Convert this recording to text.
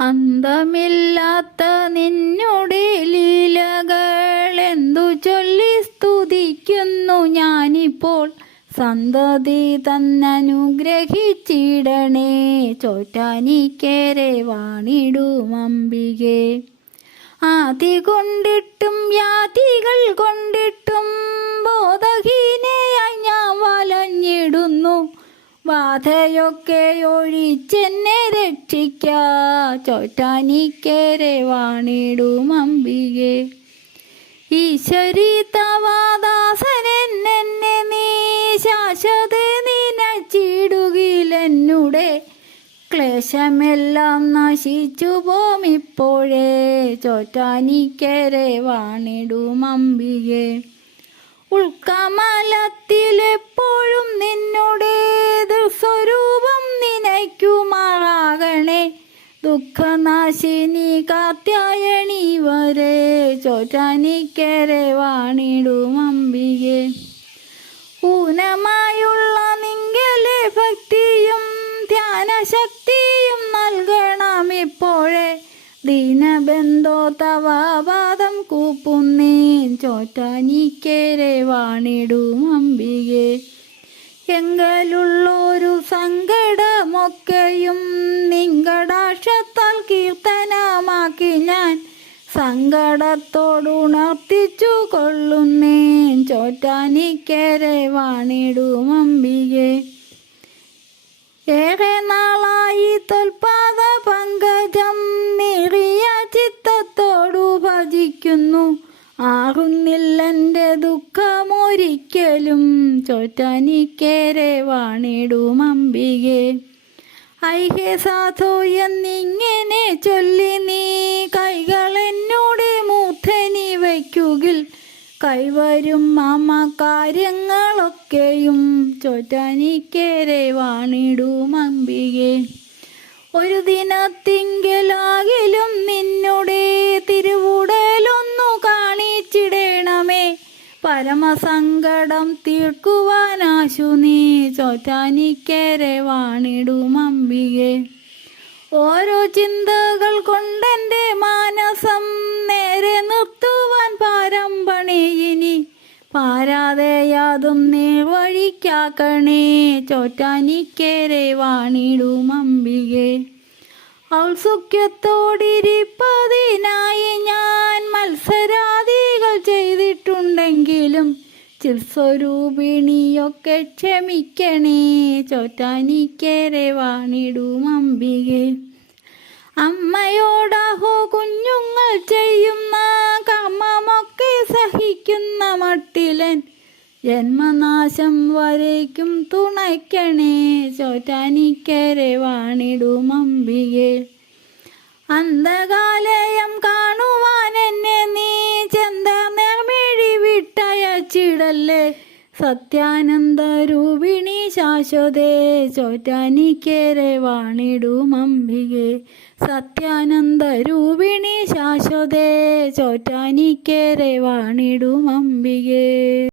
അന്തമില്ലാത്ത നിന്നുടെ ലീലകൾ എന്തു ചൊല്ലി സ്തുതിക്കുന്നു ഞാനിപ്പോൾ. സന്തതി തന്നനുഗ്രഹിച്ചിടണേ ചോറ്റാനിക്കേരെ വാണിടും അമ്പികെ. ആദി കൊണ്ടിട്ടും യാതികൾ കൊണ്ടിട്ടും ബാധയൊക്കെ ഒഴിച്ചെന്നെ രക്ഷിക്ക. ചോറ്റാനിക്കരെ വാണിടും അമ്പികെ. ഈശ്വരി നീ ശാശ്വത നിനച്ചിടുകിലെന്നുടെ. ക്ലേശമെല്ലാം നശിച്ചു പോമിപ്പോഴേ. ചോറ്റാനിക്കരെ വാണിടും അമ്പികെ. ഉൾക്കമലത്തിലെപ്പോഴും ദുഃഖനാശിനി കാത്യായണി വരെ ചോറ്റാനിക്കരെ വാണിടും അമ്പിയെ ഊനമായുള്ള നിങ്കലെ ഭക്തിയും ധ്യാനശക്തിയും നൽകണം ഇപ്പോഴേ. ദീനബന്ധോ തവാപാദം കൂപ്പുന്നേൻ ചോറ്റാനിക്കരെ വാണിടും അമ്പിയെ എങ്കലുള്ളൊരു സങ്കടമൊക്കെയും സങ്കടത്തോടുണർത്തിച്ചു കൊള്ളുന്നേൻ. ചോറ്റാനിക്കരെ വാണിടും അമ്പികെ. ഏറെ നാളായി തൊൽപാദ പങ്കജം നിറിയ ചിത്തത്തോടു ഭജിക്കുന്നു. ആറുന്നില്ലെന്റെ ദുഃഖമൊരിക്കലും ചോറ്റാനിക്കേരെ വാണിടും അമ്പികെ. ഐഹേ സാധോ എന്നിങ്ങനെ ചൊല്ലി നീ കൈവരും മാമ കാര്യങ്ങളൊക്കെയും ചോറ്റാനിക്കേരെ വാണിടും അമ്പികെ. ഒരു ദിനത്തിങ്കലാകിലും നിന്നുടെ തിരുവുടലൊന്നു കാണിച്ചിടണമേ. പരമസങ്കടം തീർക്കുവാനാശു നീ ചോറ്റാനിക്കേരെ വാണിടും അമ്പികെ. ഓരോ ചിന്തകൾ കൊണ്ടെന്റെ മാനസം പാരമ്പണിയിനി പാരാതെ യാതും നീ വഴിക്കാക്കണേ ചോറ്റാനിക്കേരെ വാണിടും അമ്പികെ. ഔത്സുഖ്യത്തോടിരിപ്പതിനായി ഞാൻ മത്സരാദികൾ ചെയ്തിട്ടുണ്ടെങ്കിലും ചിൽസ്വരൂപിണിയൊക്കെ ക്ഷമിക്കണേ. ചോറ്റാനിക്കേരെ വാണിടും അമ്പികെ. അമ്മയോടാഹോ കുഞ്ഞുങ്ങൾ ചെയ്യുന്ന സഹിക്കുന്ന മട്ടിലൻ ജന്മനാശം വരേക്കും തുണയ്ക്കണേ ചോറ്റാനിക്കരെ വാണിടും അന്ധകാലയ അന്ധകാലയം സത്യാനന്ദ രൂപിണി ശാശ്വതേ ചോറ്റാനിക്കേരെ വാണിടും അംബികെ സത്യാനന്ദരൂപിണി ശാശ്വതേ ചോറ്റാനിക്കേരെ വാണിടും അംബികെ